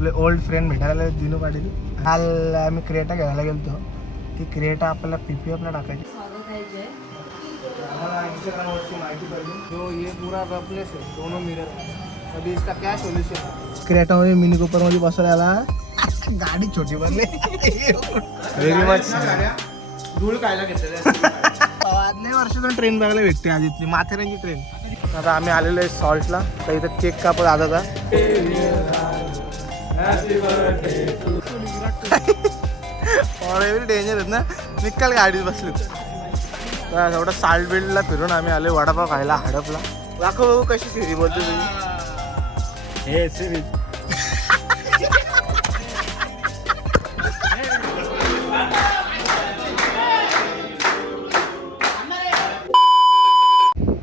आपले old friend भेटायला दिनू पाटील. काल आम्ही क्रिएटा घ्यायला गेलतो. ती क्रिएटा आपल्याला पीपीएफला टाकायची. आम्हाला इंस्टाग्रामवरची माहिती पाहिजे. जो ये पूरा रफनेस है दोनों मिरर अभी इसका क्या सोल्यूशन है. क्रिएटामध्ये मिनी कूपरमध्ये बसवल्याला गाडी छोटी बनली. व्हेरी मच धूळ खायला घेतलेली. वाजले वर्षातून ट्रेन बघायला भेटते आज इथली माथेरानची ट्रेन. आता आम्ही आलेलो आहे सॉल्टला. तर इथं केक कापत आला एव्हरी डेंजर आहेत ना. निकाल गाडीत बसले एवढं साल्ट बिल्डला फिरून आम्ही आलो वडापाव खायला हडपला. दाखव बघू कशी सिरी बोलतो तुम्ही. हे सिरी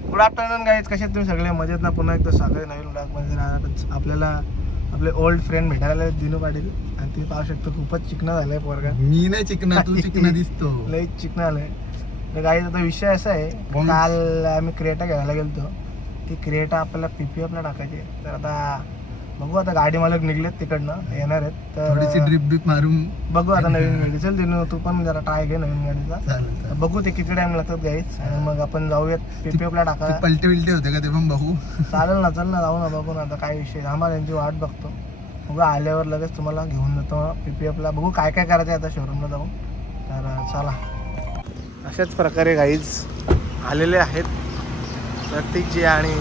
गुड आफ्टरनून गाईज. कसे तुम्ही सगळे मजेत ना. पुन्हा एकदा स्वागत आहे नवीन ब्लॉगमध्ये. आपल्याला आपले ओल्ड फ्रेंड भेटायला दिनू पाटील. आणि ते पाहू शकतो खूपच चिकना झालाय पोरगा. मी नाही चिकना, तू चिकना दिसतो. लई चिकना आलाय. तर गाईज आता विषय असा आहे, काल आम्ही क्रिएटा घ्यायला गेलतो. ती क्रिएटा आपल्याला पीपीएफला टाकायची. तर आता बघू. आता गाडी मालक निघलेत तिकडनं येणार आहेत. तर थोडीशी ड्रिप बिप मारून बघू आता नवीन गाडी. चल दिनू तू पण जरा ट्राय घे नवीन गाडीचा. बघू ते किती टाइम लागतात गाईज. आणि मग आपण जाऊयात पीपीएफला टाकायला. पलटे बिलटे होते का ते पण बघू. चालेल ना. चल ना जाऊ ना. बघू ना आता काय विषय. आम्हाला त्यांची वाट बघतो. बघू आल्यावर लगेच तुम्हाला घेऊन जातो पीपीएफला. बघू काय काय करायचं आहे आता शोरूमला जाऊन. तर चला. अशाच प्रकारे गाईज आलेले आहेत प्रतीकजी आणि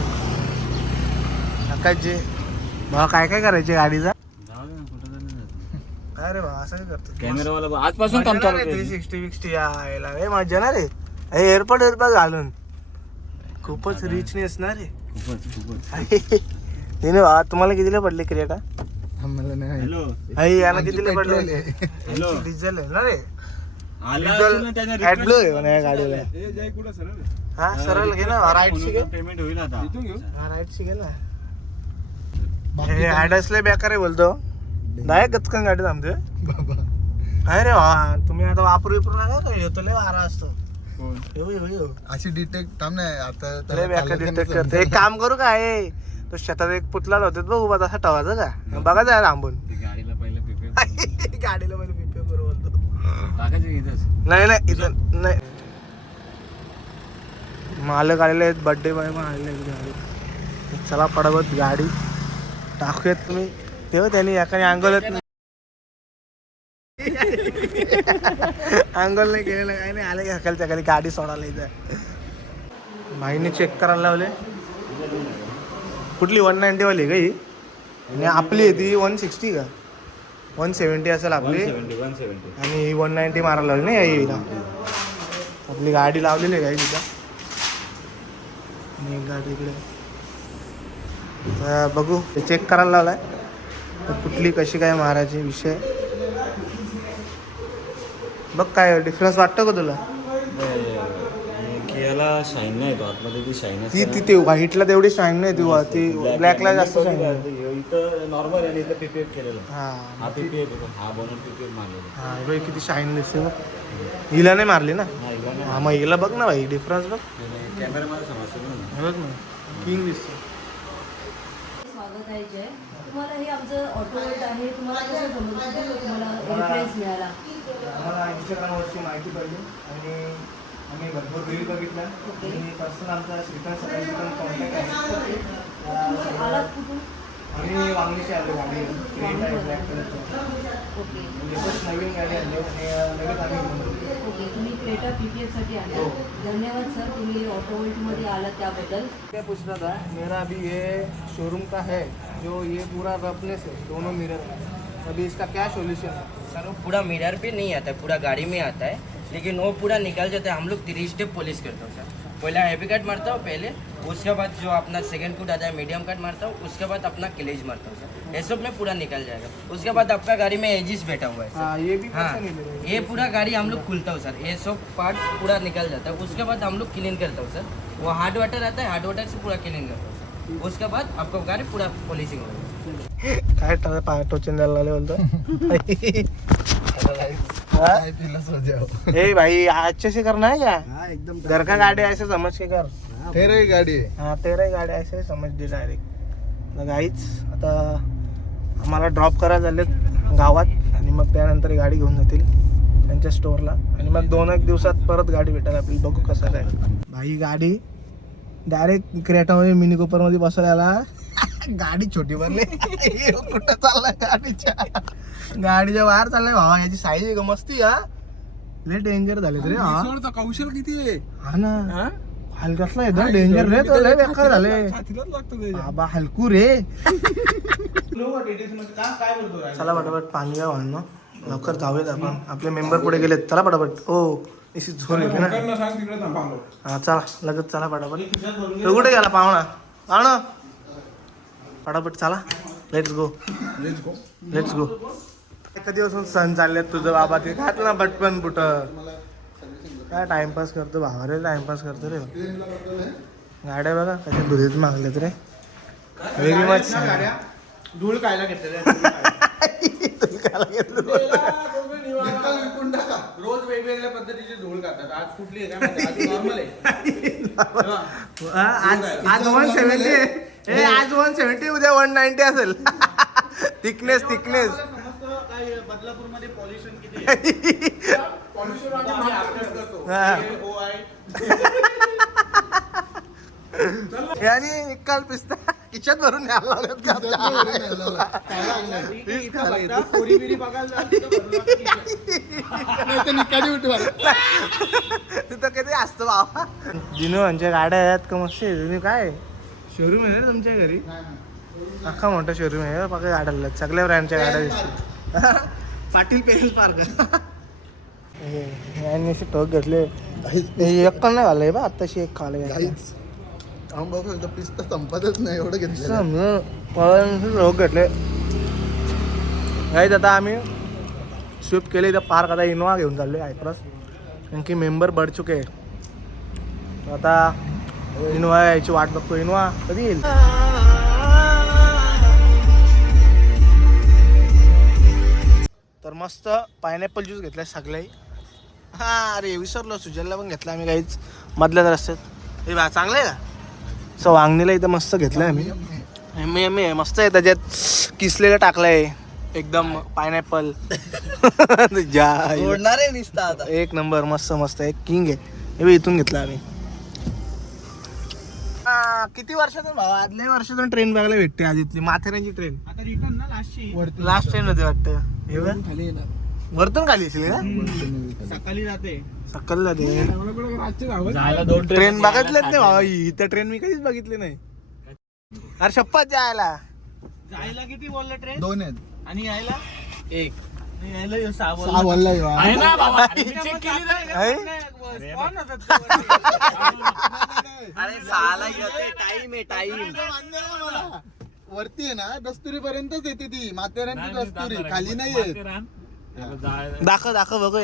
आकाशजी. भावा काय काय करायचे गाडीचा. अरे भावा असं काय करतो कॅमेरावाला आजपासून 360 यायला रे मजा ना रे. एअरपोर्ट घालून खूपच रिचनेस ना रे. तिने भावा तुम्हाला कितीला पडले क्रिएटा. आम्हाला नाही. आई याला कितीला पडले. हॅलो डिझेल आहे ना रे. पेमेंट गाडीला हा सरळ घे ना. राईटशी घे. होईल आता. राईटशी घे ना. ॲडसले बेकार आहे बोलतो. डायरेक्ट गचकन गाडी थांबते अरे वा. तुम्ही आता वापरू नका का. येतो लय वारा असतो. अशी डिटेक्ट थांब नाही आता लय बेकार डिटेक्ट करते. एक काम करू काय तो शेतात एक पुतला होते बघू बा तसा ठेवायचा का. बघा जाय थांबून. गाडीला पहिलं पीपीएफ गाडीला पहिले पीपीएफ करू बोलतो. टाकायचं इथंच. नाही इथं नाही. मालक आलेले आहेत. बर्थडे बॉय पण आलेले आहेत गाडी. चला पडावत गाडी टाकूयात. तुम्ही तेव्हा त्यांनी एकाने अंगोलत अंगोल नाही केलेलं काय नाही. आले हकालच्या खाली गाडी सोडायला इथं. भाईने चेक करायला लावले. कुठली 190 वाली का ही. आणि आपली आहे ती 160 का 170 असेल आपली. 170 आणि ही 190 मारायला लावली नाही यायला. आपली गाडी लावलेली आहे काही तिथं. आणि गाडी इकडे बघू चेक करायला लावलाय. तर कुठली कशी काय मारायची विषय बघ. काय डिफरन्स वाटतो का तुला. कियाला शाईन नाही. आतमध्ये ती शाईन ती व्हाईटला तेवढी शाईन नाही. ती ब्लॅकला जास्त शाईन आहे. इथं नॉर्मल आहे. इथं पीपीएफ केलेलं. हा पीपीएफ हा बनवून पीपीएफ मारलेलं. हा बघ किती शाईन दिसते बघ. हिला नाही मारली ना. हा मग हिला बघ ना भाई डिफरन्स बघ. कॅमेरामध्ये समजतं बघ ना किंग दिसते. स्वागत आहे जय. तुम्हाला हे आमचं ऑटोवर्ल्ड आहे. तुम्हाला कसं समजलं तुम्हाला रेफरन्स मिळाला. आम्हाला इंस्टाग्रामवरची माहिती पाहिजे. आणि आम्ही भरपूर रील बघितला. आणि पर्सनल आमचा श्रीकांत सकाळी पण कॉन्टॅक्ट आहे. तुम्ही आलात कुठून. आम्ही वांगीशी आलो गाडी क्रिएटा आहे ब्लॅक कलरच्या. ओके म्हणजे बस नवीन गाडी आणली आणि लगेच आम्ही घेऊन आलो. ओके. तुम्ही क्रेटा पीपीएफसाठी आले. धन्यवाद सर. तुम्ही ऑटोवर्ल्डमध्ये आलात त्याबद्दल. क्या पूछ रहा था. मेरा अभी ये शोरूम का है जो ये पूरा रफनेस है दोनों मिरर. अभी इसका क्या सोल्यूशन है. सर वो पूरा मिरर पे नहीं आता है, पूरा गाड़ी में आता है. लेकिन वो पूरा निकल जाता है. हम लोग 3 स्टेप पॉलिश करते हो सर. पहला हैवी कट मारता हूँ पहले. उसके बाद जो अपना सेकंड कट आता है मीडियम कट मारता हूँ. उसके बाद अपना क्लेज मारता हूँ सर. ये सब में पूरा निकल जाएगा. उसके बाद आपका गाड़ी में एजिस बैठा हुआ है सर. हाँ ये भी हाँ कैसा नहीं लगेगा? ये पूरा गाड़ी हम लोग खुलता हूँ सर. ये सब पार्ट पूरा निकल जाता है. उसके बाद हम लोग क्लीन करता हूँ सर. वो हार्ड वाटर आता है. हार्ड वाटर से पूरा क्लीन करता हूँ सर. उसके बाद आपका गाड़ी पूरा पॉलिशिंग होगा. काय टोचन द्यायला लागले बोलतो. काय पिला सोजाओ. ए भाई अच्छे से करना है क्या. हा एकदम घर का गाड़ी ऐसे समझ के कर. तेरे गाडी आहे. हाँ तेरा ही गाड़ी ऐसे समझ दे डायरेक्ट. गाईच आता आम्हाला ड्रॉप करायला झालेत गावात आणि मग त्यानंतर गाडी घेऊन जातील त्यांच्या स्टोअरला आणि मग 2-1 दिवसात परत गाडी भेटेल आपली. बघू कसं काय. भाई गाडी डायरेक्ट क्रेटामध्ये मिनी कूपरमध्ये बसवला आला. गाडी छोटी भरली. कुठं चाललाय गाडीच्या बाहेर चाललाय भावा. याची साईज मस्ती हा. लय डेंजर झाले तरी हा. कौशल किती आहे हा ना हलकासला एकदम डेंजर रे. तो लय बेकार झाले बाबा. हलकू रे. चला पटापट पाणी घ्या म्हणून लवकर जाऊयात आपण. आपले मेंबर पुढे गेलेत. चला पटापट. हो इशी झोर येते ना. हा चला लगेच चला पटापट. तो कुठे गेला पाहुणा. पाहुणा पटापट चला. Let's go. कधी असून सण चाललेत तुझं बाबा. ते खात ना बटपन बुट. काय टाइमपास करतो भावा रे. टाइमपास करतो रे. गाड्या बघा कशा धुळीत मागल्यात रे. Very much. धूळ खायला घेतले रोज वेगवेगळ्या पद्धतीची धूळ खातात. आज कुठली आहे काय माहिती. आज नॉर्मल आहे. आज 170 आहे. आज 170 उद्या 190 असेल. थिकनेस बदलापूर मध्ये पॉल्युशन किती आहे. पॉल्युशन आणि काल पिस्ता खिशात भरून न्यायला तिथं कधी असतं बाबा. जिनू यांच्या गाड्या आहेत का मस्त. जिनू काय शोरूम आहे रे तुमच्या घरी. अख्खा मोठा शोरूम आहे बघा गाड्या. सगळ्या ब्रँडच्या गाड्या दिसतात. Patil pencil park. यांनी टोक घेतले. एक पण नाही घालय बा. आत्ताशी एक खाले पिस्ता संपतच नाही एवढं घेतलं. टोक घेतले गाईज. आता आम्ही स्विफ्ट केले इथं पार्क. आता इनोवा घेऊन चाललो आहे आयक्रॉस. कारण की मेंबर बढ़ चुके. आता इनोवा यायची वाट बघतो. इनोवा कधी येईल. तर मस्त पायनॅपल ज्यूस घेतलाय सगळे. हा अरे विसरलो. सुजलला पण घेतला आम्ही काहीच मधल्याच रस्त्यात. हे बा चांगलं आहे का. सो वांगणीला इथं मस्त घेतलंय आम्ही. एम मस्त आहे. त्याच्यात किसलेलं टाकलंय एकदम पायनॅपल. एक नंबर मस्त एक किंग आहे. हे इथून घेतलं आम्ही. किती वर्षातून भावा. आदल्या वर्षातून ट्रेन बघायला भेटते. आधीतली माथेरानची ट्रेन. आता रिटर्न ना लास्ट ट्रेन होते वाटतं. खाली वरतून खाली असेल का. सकाळी जाते. सकाळी जाते. ट्रेन बघितलेच नाही भावा. इथं ट्रेन मी कधीच बघितली नाही. अरे शपथ जायला किती बोलले ट्रेन. 2 आहेत आणि यायला 1. यायला 6 वरती आहे ना दस्तुरी पर्यंतच येते ती. माथेरानची दस्तुरी खाली नाही येत. दाखव बघू.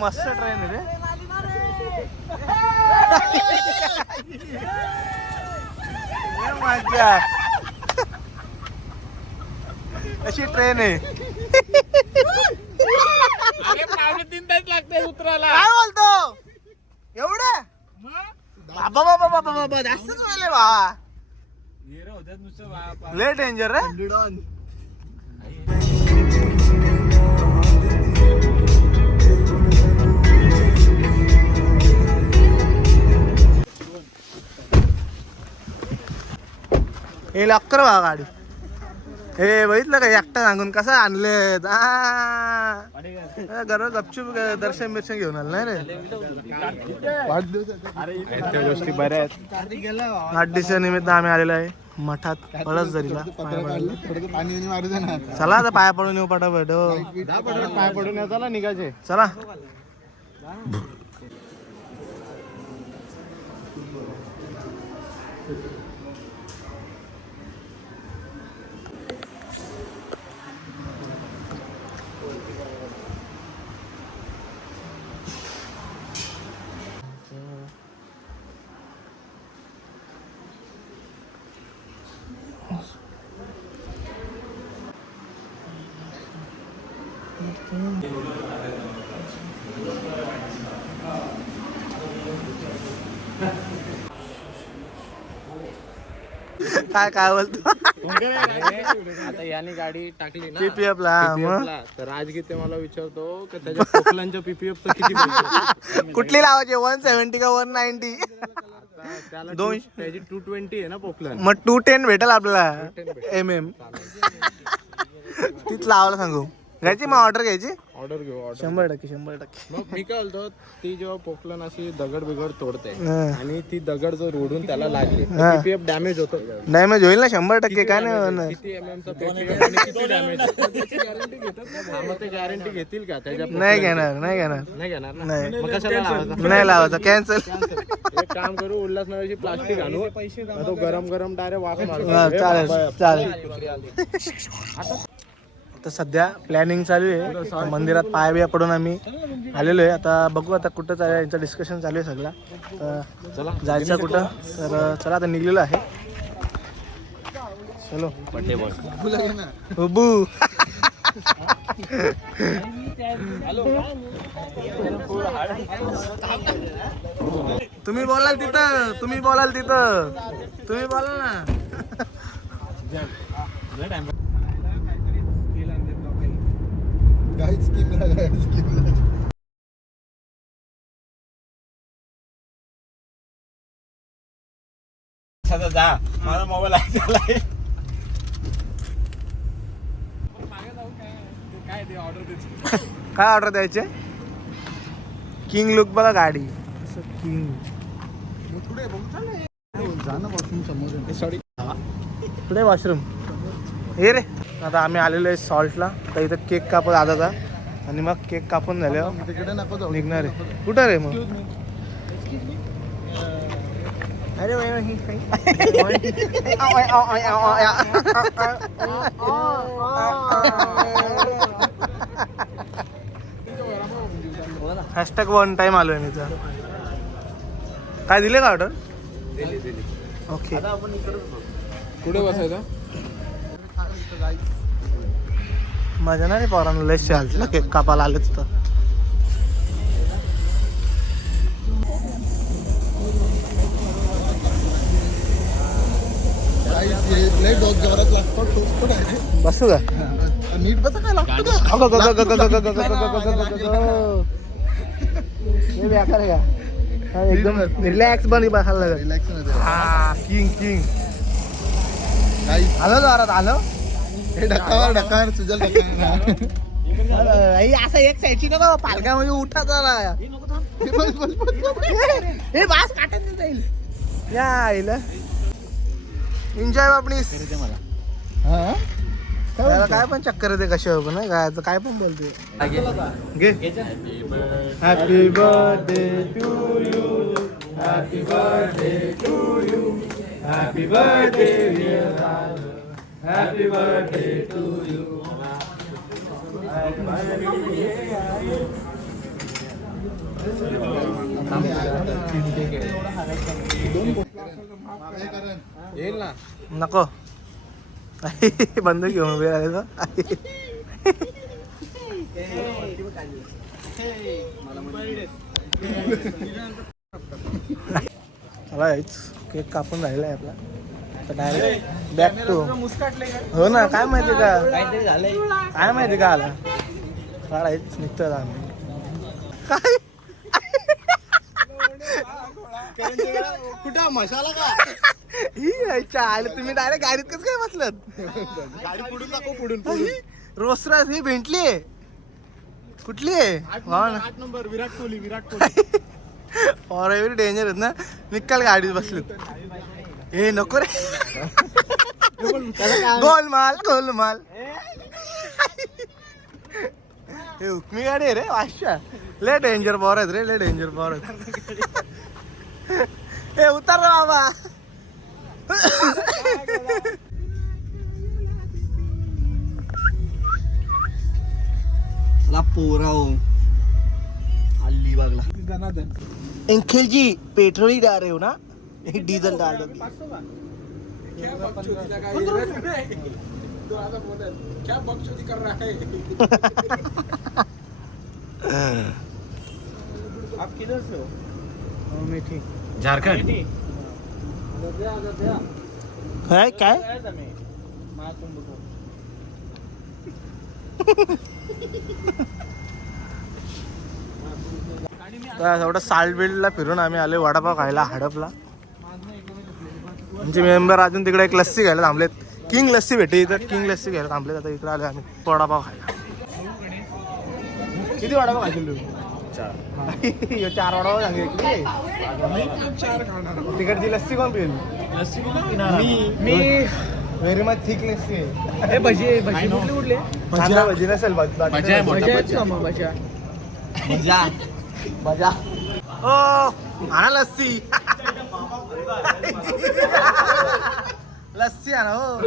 मस्त ट्रेन आहे रे. मजा अशी ट्रेन आहे. 3 तास लागते उतरायला. काय बोलतो एवढं. बाबा जास्तच वेळ बाबा. लय डेंजर रे. हे लॉकर बघा गाडी. हे बघितलं का एकटा सांगून कसं आणले. गर्व गपचूप दर्शन घेऊन आलं नाही रे. गोष्टी बऱ्या आहेत. 8 दिवसा निमित्त आम्ही आलेलो आहे मठात पळसझरीला. चला आता पाया पडून येऊ पटापट. पाय पडून येतो निघायचे. चला. काय काय बोलतो आता याने गाडी टाकली ना PPF ला PPF ला, तर राजगीते मला विचारतो की त्याच्या पोखलांच्या PPF किती पैसे? कुठली लावायची 170 का 190? आता त्याला दोन- त्याची 220 आहे ना पोखलन. मग 210 भेटेल आपल्याला MM. तीच लावायला सांगू. घ्यायची मग ऑर्डर घ्यायची ऑर्डर घेऊ ऑर्डर. 100%. मग मी काय बोलतो, ती जेव्हा पोखलन अशी दगड बिगड तोडते हं. आणि ती दगड जर रोडून त्याला लागली हा. PPF डॅमेज होतो. डॅमेज होईल ना 100%. काय नाही होणार. किती MM चा PPF आणि किती डॅमेज त्याची गॅरंटी घेतात ना. मग ते गॅरंटी घेतील का त्याच्या नाही घेणार नाही घेणार नाही घेणार ना. नाही मग कशाला लावायचं? नाही लावायचं कॅन्सल. एक काम करू, उल्हासनगरची प्लास्टिक आणू, मग तो गरम गरम डायरेक्ट वाफ मारू. चालेल चालेल. आता सध्या प्लॅनिंग चालू आहे. तर मंदिरात पाय बिया पडून आम्ही आलेलो आहे. आता बघू आता कुठं चालू आहे, यांचं डिस्कशन चालू आहे सगळं. तर चला जायचं कुठं, तर चला आता निघलेलो आहे. चलो उबू. तुम्ही बोलाल तिथं, तुम्ही बोलाल तिथं, तुम्ही बोलाल ना. काहीच स्कीम जा माझा मोबाईल आहे. काय ऑर्डर द्यायचे? किंग लुक बघा गाडी. किंग पुढे वॉशरूम हे रे. आता आम्ही आलेलो आहे सॉल्टला. तर इथं केक कापत दादाचा, आणि मग केक कापून झाल्यावर तिकडे नको जाऊ. निघणार आहे. कुठं रे मग? अरे हॅशटॅग वन टाइम आलोय मी तर. काय दिले का ऑर्डर? ओके. कुठे बसायचं? मजा नाही पोरांना लय शाळेतला केक कापायला आलेच तर. लय डोक जोरात लागतो, टोचतो direct. बसू का? नीट बसा काय लागतो का? हे बेकार आहे का? हा, एकदम रिलॅक्स बनी बसायला लागेल. Relax मध्ये. हा किंग किंग Guys, आलो जोरात आलो. हे ढकावर सुजल ढकावर. असं एक साईडची नको पालकामध्ये उठा जरा. हे बास काटत जाईल. या आईला एन्जॉय बापणीस. हा? त्याला काय पण चक्कर येते कशा पण नाही काय काय पण बोलते. घे. Happy birthday to you, happy birthday to you, happy birthday dear, happy birthday to you. येईल ना. नको बंद घेऊन उभे राहायचं. चला यायच केक कापून राहिला आहे आपला. तर डायरेक्ट बॅक टू. हो ना, काय माहिती का, काहीतरी झालंय. काय माहिती का आला काढायच निघतोय आम्ही. काय कुठं मशाला का? ही यायच्या आले तुम्ही डायरेक्ट गाडीत कसं काय बसलात? गाडी पुढून दाखव, पुढून रोज राज ही भेटली आहे. कुठली आहे? 8 number Virat Kohli. For every danger आहेत ना. निकाल गाडीत बसलेत. हे नको रे. गोलमाल गोलमाल. हे हुकमी गाडी आहे रे. वाशा लय डेंजर पॉवर आहेत रे, लय डेंजर पॉवर आहेत. हे उतर रे बाबा. पोरा अल्ली बागला अंकल जी पेट्रोल ही डाल रहे हो ना, डीजल डाल दो. क्या बकचोदी कर रहा है? आप किधर से हो? मैं ठीक. झारखंड. काय काय एवढं सालबेडला फिरून आम्ही आले वडापाव खायला हडपला. आमचे मेंबर अजून तिकडे एक लस्सी घ्यायला थांबलेत. किंग लस्सी भेटे इथं, किंग लस्सी घ्यायला थांबलेत. आता इकडे आले आम्ही वडापाव खायला. किती वडापाव खायचे तू? 4 वडापाव सांगितले. तिकडची लस्सी कोण पिईल? मी व्हेरी मच थिक लस्सी आहे. भजी भजी कुठले भजी भजी नसेल भजा ओ आणा लस्सी. लस्सी आणा हो.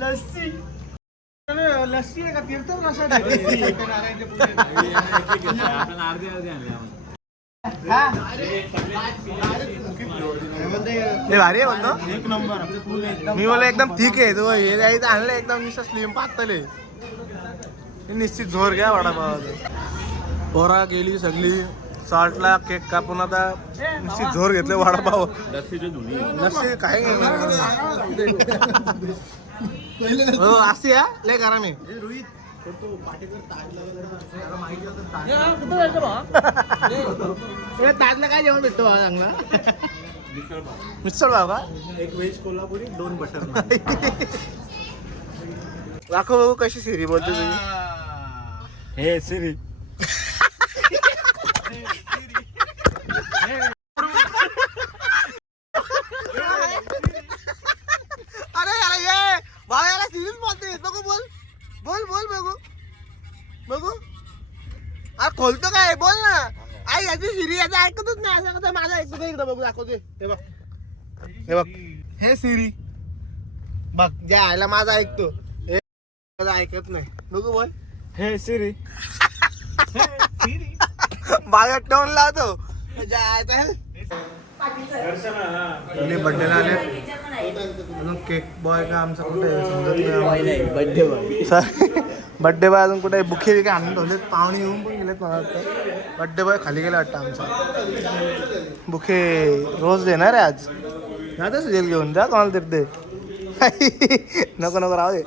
लस्सी लस्सी आहे का तीर्थम नसा भारी आहे म्हणतो. एक नंबर. मी बोला एकदम ठीक आहे तो. हे जायचं आणलं एकदम निश्चित स्लिम पातले. निश्चित झोर घ्या वडापावाचा. पोरा गेली सगळी साल्टला केक कापून आता निश्चित झोर घेतले वडापाव. लस्सी काय हो असे या लय करा मी ताजला काय जेवण भेटतो बाबा चांगला? मिसळ भाव का? एक व्हेज कोल्हापुरी 2 बटर. दाखव बघू कशी सिरी बोलते तुझी. हे सिरी अरे याला ये भाऊ याला सिरीज बोलते. बघू बोल बोल बोल बघू बघू. अरे खोलतो काय बोल ना. आई याची सिरी याचं ऐकतच नाही. असं कसं माझं ऐकतो इकडं बघू दाखवते. हे बघ हे बघ हे सिरी बघ ज्या आयला माझं ऐकतो हे माझं ऐकत नाही. बघू बोल हे सिरी बागा टोन लावतो. बर्थडेला आले अजून केक बॉय का आमचा कुठे बर्थडे बर्थडे बॉय अजून कुठे बुखे बिके आणून ठेवलेत. पाहुणे येऊन पण गेलेत. मला वाटतं बर्थडे बॉय खाली गेला वाटतं आमचा. बुखे रोज देणार आहे आज. जातं सुजेल घेऊन जा कोणाला तरी दे. नको नको राहू दे.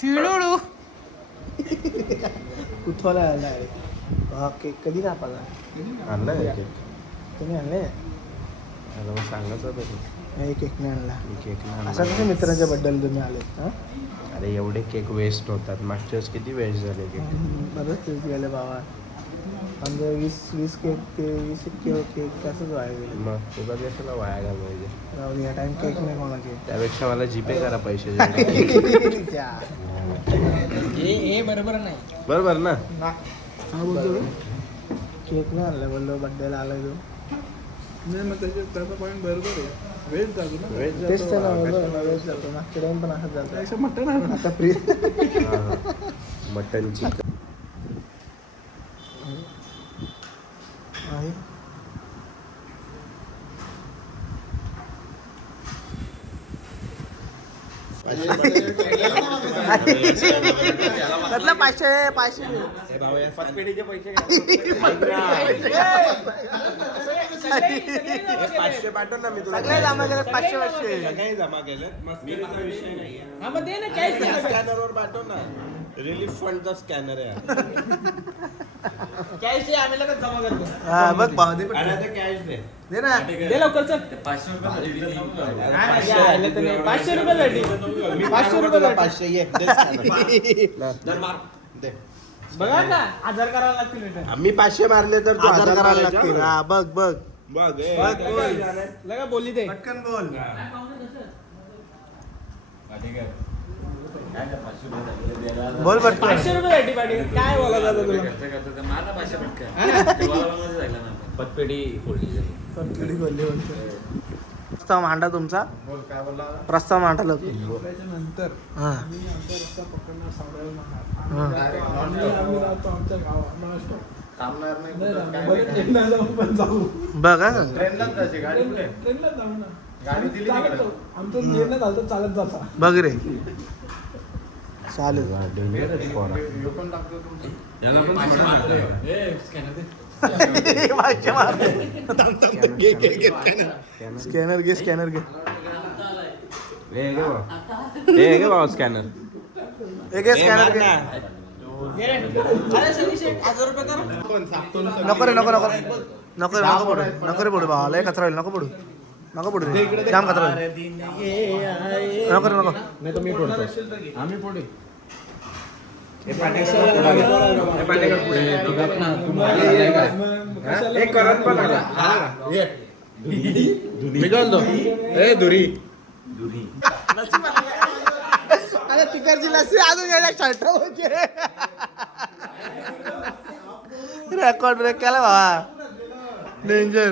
शिळोळू कुठवाला आला आहे हा केक. कधी कापाला आणला केक? तुम्ही आणले? सांगायचं नाही केक नाही आणला. केक असं कसं मित्राच्या बड्डेला तुम्ही आले? हां अरे एवढे केक वेस्ट होतात. मागच्या वेळेस किती वेस्ट झाले केक. बरंच केक गेले बाबा. आमचं 20 केक ते 20 केक कसंच वाया गेले. मग तुला कशाला वाया घालवायचे? राहून या टाइम केक नाही कोणाचे. त्यापेक्षा मला जीपे करा पैसे. हे बरोबर नाही. बरोबर ना. हा बोलतो केक नाही आणला बोललो बड्डेला आलाय तो. नाही मग त्याचा पॉईंट बरोबर आहे. वेज जातो ना. तेच त्याला बोललो वेज जातो. मागच्या टाइम पण असंच जातो. असं मटण आता प्रिय मटन चिकन आहे. त्यातलं 500 पतपेढीचे पैसे 500 पाठव ना. मी तुला सगळे जमा केले 500 सगळे जमा केले. स्कॅनरवर पाठव ना. रिलीफ फंडचा स्कॅनर आहे. हा बघ भाव दे अरे आता कॅश दे. दे ना. दे लवकर चल. 500 रुपये 500 ये दे scanner. दे. बघा ना 1000 करायला लागतील रिटर्न. आम्ही 500 मारले तर तू 1000 करायला मारायचा. लागतील. हा बघ बघ बघ ए. लगा बोली दे. पटकन बोल. बोल पटकन. 500 रुपये साठी पाठी काय बोलायचं आता तुला? पतपेढी फोडली झाली. पटकडी बोलले बोलतो. प्रस्ताव मांडा तुमचा. प्रस्ताव मांडा लोक. नंतर हा आम्ही आमचा रस्ता पकडणार सावळ्याला हा. आम्ही राहतो आमच्या गावात महाराष्ट्रात. थांबणार नाही नाही कुठं, काय बरं, ट्रेनला जाऊन पण जाऊ. बघा ट्रेनलाच जायची गाडी कुठे? ट्रेनला जाऊ ना. गाडी दिली चालत तिकडं. जाऊ. आमचं निर्णय झालं चालत जाता. बघ रे चालेल. डेंजर आहे पोरा. याला पण 500 मारतोय. ए स्कॅनर दे. स्कॅनर घे स्कॅनर घे स्कॅनर एक स्कॅनर घे नको रे नको नको नको रे नको पडू नको रे पडू बा लय कचरा होईल नको पडू नको पडू रे जाम कचरा होईल नको रे नको नाही तर मी पडतो आम्ही पडू धुरी अरे तिकडची लस्सी अजून शर्ट रेकॉर्ड ब्रेक केला बाबा डेंजर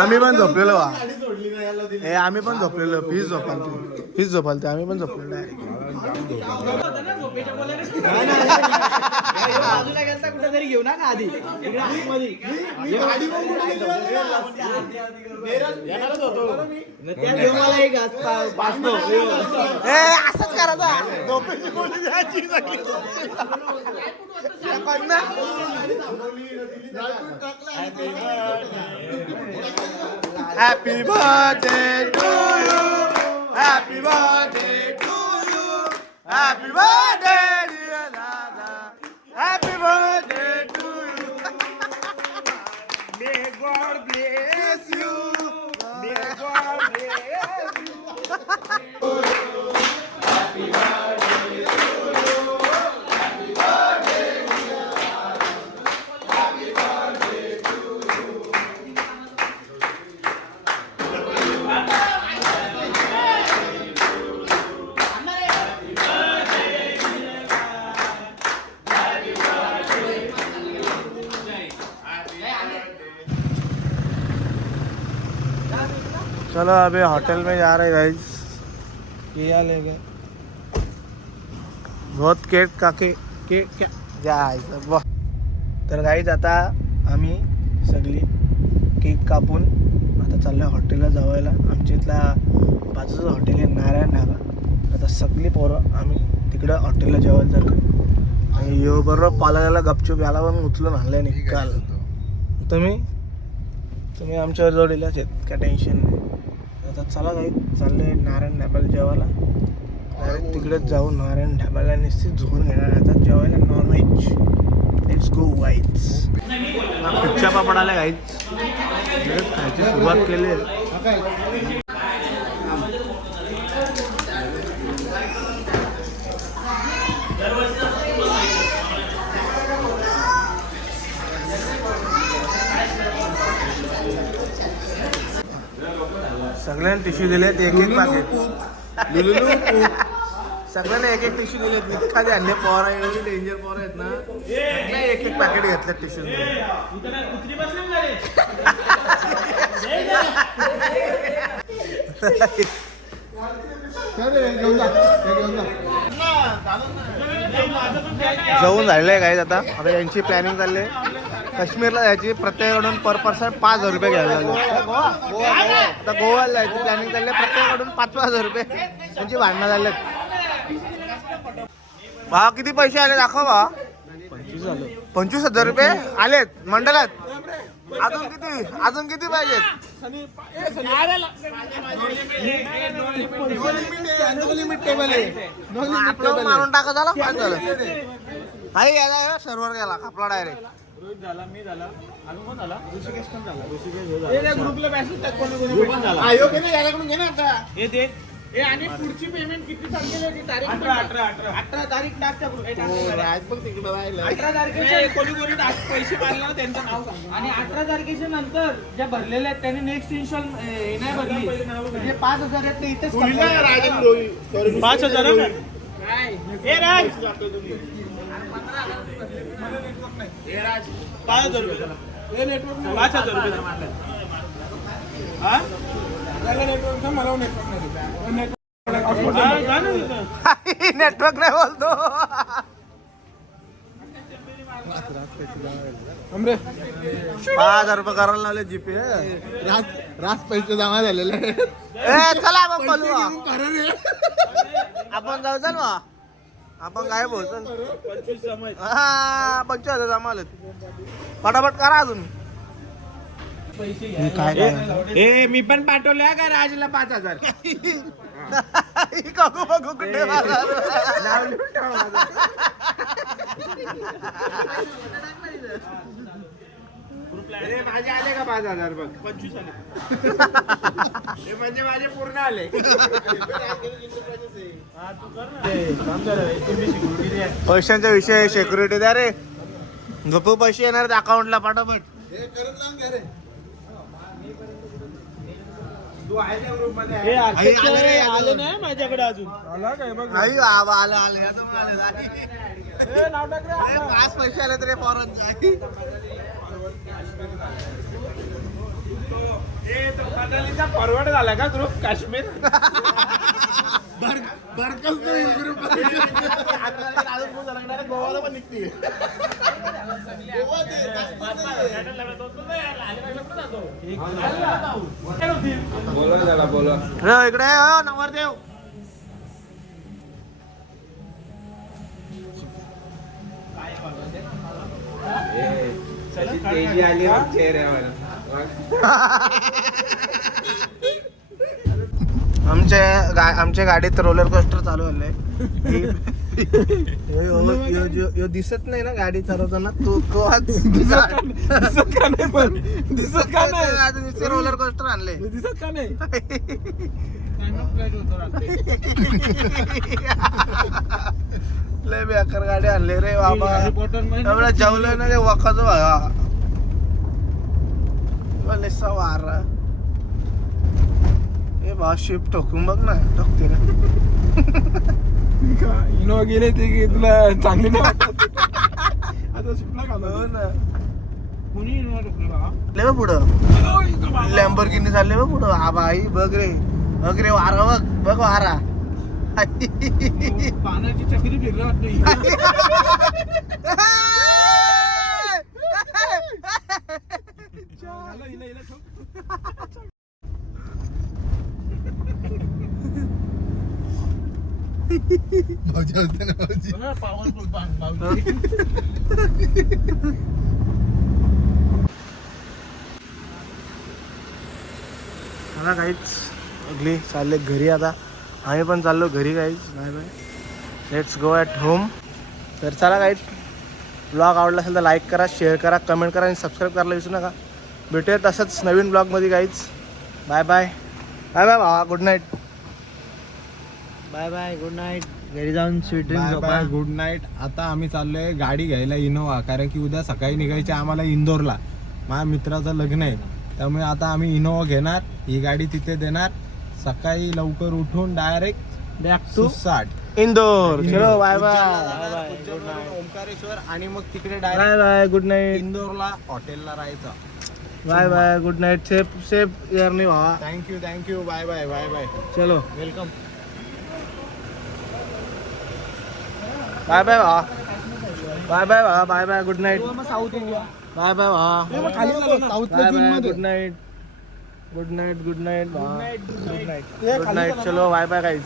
आम्ही पण झोपलेलो बा हे आम्ही पण झोपलेलो फीस झोपाल आम्ही पण झोपलेलो बाजूला गेलता कुठेतरी घेऊ ना आधी इकडे आतमध्ये. त्या घेऊन मला एक पाचतो असंच करायचा झोपेची गोळी द्यायची सगळी. Happy birthday to you happy birthday to you happy birthday dear dada happy birthday to you may God bless you may God bless you चलो अभी होटल में जा रहे गाइस क्या ले गए बहुत केक काके केक क्या जायचं वा तर गाईज आता आम्ही सगळी केक कापून आता चाललो हॉटेलला जावायला आमच्या इथला बाजूचं हॉटेल आहे नारायण ढाबा आता सगळी पोरं आम्ही तिकडं हॉटेलला जेवायला चाललो आणि यो बरोबर पालाला गपचूप याला पण उचलून आणलं नाही काल तुम्ही आमच्यावर जोडीलाच आहेत काय टेन्शन नाही आता चला जाईल चालले नारायण ढाब्याला जेवायला डायरेक्ट तिकडेच जाऊन नारायण ढाब्याला निश्चित झोन घेणार आता जेवायला नॉनव्हेज लेट्स गो गाईज पिच्चा पापड आला गाईज खायची सुरुवात केली आहे सगळ्यांना टिश्यू दिलेत एक एक पाकिट सगळ्यांना एक एक टिश्यू दिलेत एखादी अन्य पोरा एवढी डेंजर पोरं आहेत ना सगळ्यांना एक एक पॅकेट घेतलं टिश्यू जाऊन झालेलं आहे आता आता यांची प्लॅनिंग चालली आहे काश्मीरला जायची प्रत्येकाकडून पर पर्सन 5,000 रुपये घ्यायला लागले आता गोव्याला जायची प्लॅनिंग चालली आहे प्रत्येकाकडून 5,000 रुपये त्यांची भांडणं झालेत भावा किती पैसे आले दाखव भावा 25,000 रुपये आलेत मंडळात अजून किती पाहिजेत आपलं मारून टाका झाला काय झालं काही यायला सर्व्हर गेला आपला डायरेक्ट झाला मी झाला अनुभव झाला ऋषिकेश पण झाला ग्रुपला मेसेज टाक कोण झाला आयोग आहे ना याच्याकडून घे ना आता हे दे ए आणि पुढची पेमेंट किती तारखेला होती तारीख 18 तारीख टाक त्या ग्रुप आज पण तिकडे राहिलं 18 तारखेला कोणी पैसे मारले ना त्यांचं नाव सांग आणि 18 तारखेच्या नंतर ज्या भरलेल्या आहेत त्यांनी नेक्स्ट इन्शॉल नाही भरली म्हणजे 5,000 आहेत ते इथेच 5,000 काय ए राज 5,000 रुपये नेटवर्क 5,000 रुपये हा नेटवर्क मला नेटवर्क नाही बोलतो 5,000 रुपये करायला लावले जीपे रात पैसे जमा झालेले चला आपण बोलू आपण जाऊ चल आपण गायब होतो 25 जमा आहेत. हा 25,000 जमाल पटापट करा अजून काय ए मी पण पाठवले हा का राजला 5,000 बघू बघू कुठे मला नाव लिहून ठेवा माझं. अरे माझे आले का 5,000 बघ 25 आले हे म्हणजे माझे पूर्ण आले पैशांच्या विषय सिक्युरिटी द्या रे झोपू पैसे येणार अकाउंटला पटापट हे करत लावून घ्या रे. तू आहे त्या ग्रुप मध्ये आले नाही माझ्याकडे अजून आला काय बघ आई बाबा आलं आलं या तुम्ही आले नाव टाक रे अरे, पाच पैसे आले तरी फॉरन ए तो मनालीचा फॉरवर्ड झाला का ग्रुप काश्मीर गोवाला पण निघते इकडे हो नवरदेव आमच्या गाडीत रोलर कोस्टर चालू झालंय यो दिसत नाही ना गाडी चालवताना तो आज दिसत का नाही पण दिसत का नाही आज रोलर कोस्टर आणले दिसत का नाही लय बेकार गाडी आणले रे बाबा एवढं जेवलं ना ते वखाचं बघा लेसा वार ए बा शिफ्ट ठोकून बघ ना ठोकते ना इनोवा गेले ते की तुला चांगली नाही वाटत आता शिपला घालव हो ना कोणी इनोवा टाकलं बाबा ले बा पुढं लॅम्बोर्गिनी चालले बा पुढं हा बाई बघ रे वारा बघ बघ वारा पाण्याची चक्री फिरला वाटतं भाऊजी होते ना भाऊजी. मला काहीच अगली चालले घरी आता आम्ही पण चाललो घरी काहीच bye bye let's go at home तर चला काहीच ब्लॉग आवडला असेल तर लाईक करा शेअर करा कमेंट करा आणि सबस्क्राईब करायला विसरू नका भेटूया तसंच नवीन ब्लॉगमध्ये काहीच बाय बाय बाय बाय भावा good night bye bye good night घरी जाऊन sweet bye bye good night. आता आम्ही चाललोय गाडी घ्यायला इनोवा कारण की उद्या सकाळी निघायचे आम्हाला इंदोरला माझ्या मित्राचं लग्न आहे त्यामुळे आता आम्ही इनोवा घेणार ही गाडी तिथे देणार सकाळी लवकर उठून डायरेक्ट बॅक टू साठ इंदोर चलो बाय बाय ओंकारेश्वर आणि मग तिकडे by direct bye good night इंदोरला हॉटेलला राहायचं. Bye bye good night safe early भावा thank you bye bye bye bye चलो वेलकम. बाय बाय भावा बाय बाय भावा bye bye good night south India bye bye भावा साऊथला बाय जून बाय मध्ये good night good night good night good night good night चलो bye bye guys